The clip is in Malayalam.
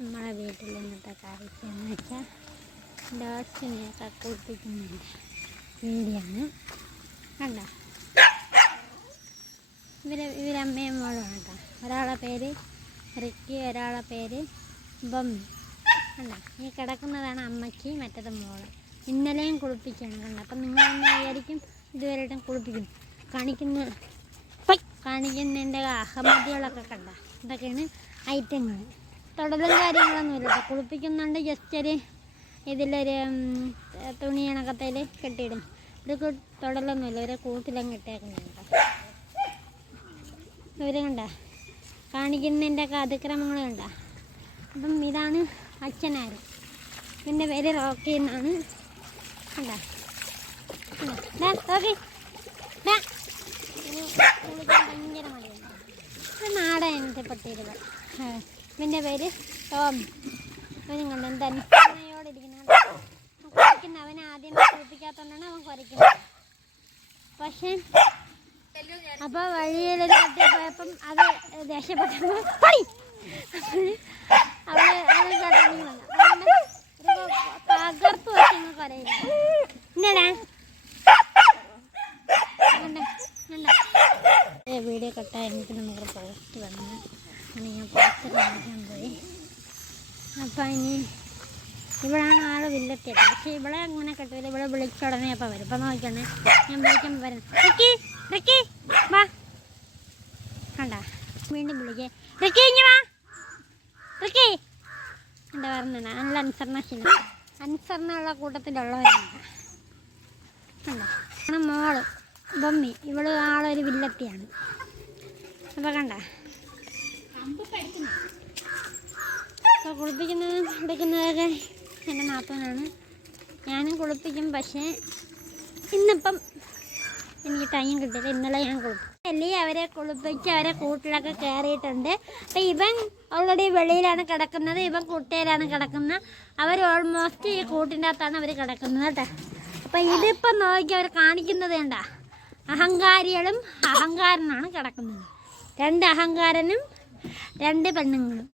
നമ്മളെ വീട്ടിൽ ഇന്നത്തെ കാഴ്ചയെന്ന് വെച്ചാൽ ഡോഗ്സിനെയൊക്കെ കുളിപ്പിക്കുന്നുണ്ട് വീടിയാണ് കണ്ട. ഇവരമ്മയും മോളും കേട്ടോ. ഒരാളെ പേര് റിക്കി, ഒരാളെ പേര് ബമ്മി. കണ്ട, ഈ കിടക്കുന്നതാണ് അമ്മയ്ക്ക്, മറ്റത് മോള്. ഇന്നലെയും കുളിപ്പിക്കുകയാണ് കണ്ട. അപ്പം നിങ്ങളൊന്ന് വിചാരിക്കും ഇതുവരെയായിട്ടും കുളിപ്പിക്കുന്നു കാണിക്കുന്നതിൻ്റെ അഹമ്മദികളൊക്കെ കണ്ട. ഇതൊക്കെയാണ് ഐറ്റങ്ങൾ. തൊടലും കാര്യങ്ങളൊന്നുമില്ല കേട്ടോ. കുളിപ്പിക്കുന്നുണ്ട്, ജസ്റ്റ് ഒരു ഇതിലൊരു തുണി കണക്കത്തേൽ കെട്ടിയിടും. ഇതൊക്കെ തൊടലൊന്നുമില്ല, ഇവരെ കൂട്ടിലും കെട്ടിയേക്കുന്നുണ്ട് കേട്ടോ. ഇവർ കണ്ട കാണിക്കുന്നതിൻ്റെ ഒക്കെ അതിക്രമങ്ങൾ കണ്ട. അപ്പം ഇതാണ് അച്ഛനാരും. ഇതിൻ്റെ പേര് റോക്കി എന്നാണ് കണ്ട. റോക്കി കുളിക്കാൻ ഭയങ്കര മടിയാണ്. നാടൻ എൻ്റെ പട്ടിയിരുക. ഇവൻ്റെ പേര് ടോം. അവനും കണ്ട എന്താ അനുസരണയോടിരിക്കുന്നത്. കുരയ്ക്കുന്ന അവനെ ആദ്യമേ കുളിപ്പിക്കാത്തതുകൊണ്ടാണ് അവൻ കുരയ്ക്കുന്നത്. പക്ഷേ അപ്പോൾ വഴിയിലൊരു പട്ടി പോയപ്പം അത് ദേഷ്യപ്പെട്ടപ്പോൾ പകർപ്പ് വെച്ചങ്ങ് കുറയില്ല. എന്നാടാ വീഡിയോ കട്ടായി എനിക്ക് നമുക്ക് പോസ്റ്റ് വന്ന് ഞാൻ പോസ്റ്റ് കാണിക്കാൻ പോയി. അപ്പം ഇനി ഇവിടെയാണ് ആൾ വില്ലെത്തിയത്. പക്ഷേ ഇവിടെ അങ്ങനെ കെട്ടില്ല. ഇവിടെ വിളിച്ചുടനെ അപ്പം വരും. ഇപ്പം നോക്കണേ, ഞാൻ വിളിക്കുമ്പോൾ വരും. റിക്കി റിക്കി വാ കണ്ട. വീണ്ടും വിളിക്കേ റിക്കി ഇങ്ങ് വാ റിക്കി എൻ്റെ പറഞ്ഞ നല്ല അനുസരണയുള്ള കൂട്ടത്തിലുള്ളവരാണ് കണ്ട. മോള് ബമ്മി, ഇവള് ആളൊരു വില്ലത്തിയാണ്. അപ്പോൾ കണ്ട, അപ്പോൾ കുളിപ്പിക്കുന്നതും എടുക്കുന്നതൊക്കെ എൻ്റെ നാത്തൂനാണ്. ഞാനും കുളിപ്പിക്കും. പക്ഷേ ഇന്നിപ്പം എനിക്ക് ടൈം കിട്ടില്ല. ഇന്നലെ ഞാൻ കുളിപ്പിക്കും. അവരെ കുളിപ്പിച്ച് അവരെ കൂട്ടിലൊക്കെ കയറിയിട്ടുണ്ട്. അപ്പം ഇവൻ ഓൾറെഡി വെളിയിലാണ് കിടക്കുന്നത്, ഇവൻ കുട്ടയിലാണ് കിടക്കുന്നത്. അവർ ഓൾമോസ്റ്റ് ഈ കൂട്ടിൻ്റെ അകത്താണ് അവർ കിടക്കുന്നത് കേട്ടോ. അപ്പം ഇതിപ്പം നോക്കി അവർ കാണിക്കുന്നത് കണ്ട. അഹങ്കാരികളും അഹങ്കാരനാണ് കിടക്കുന്നത്. രണ്ട് അഹങ്കാരനും രണ്ട് പെണ്ണുങ്ങളും.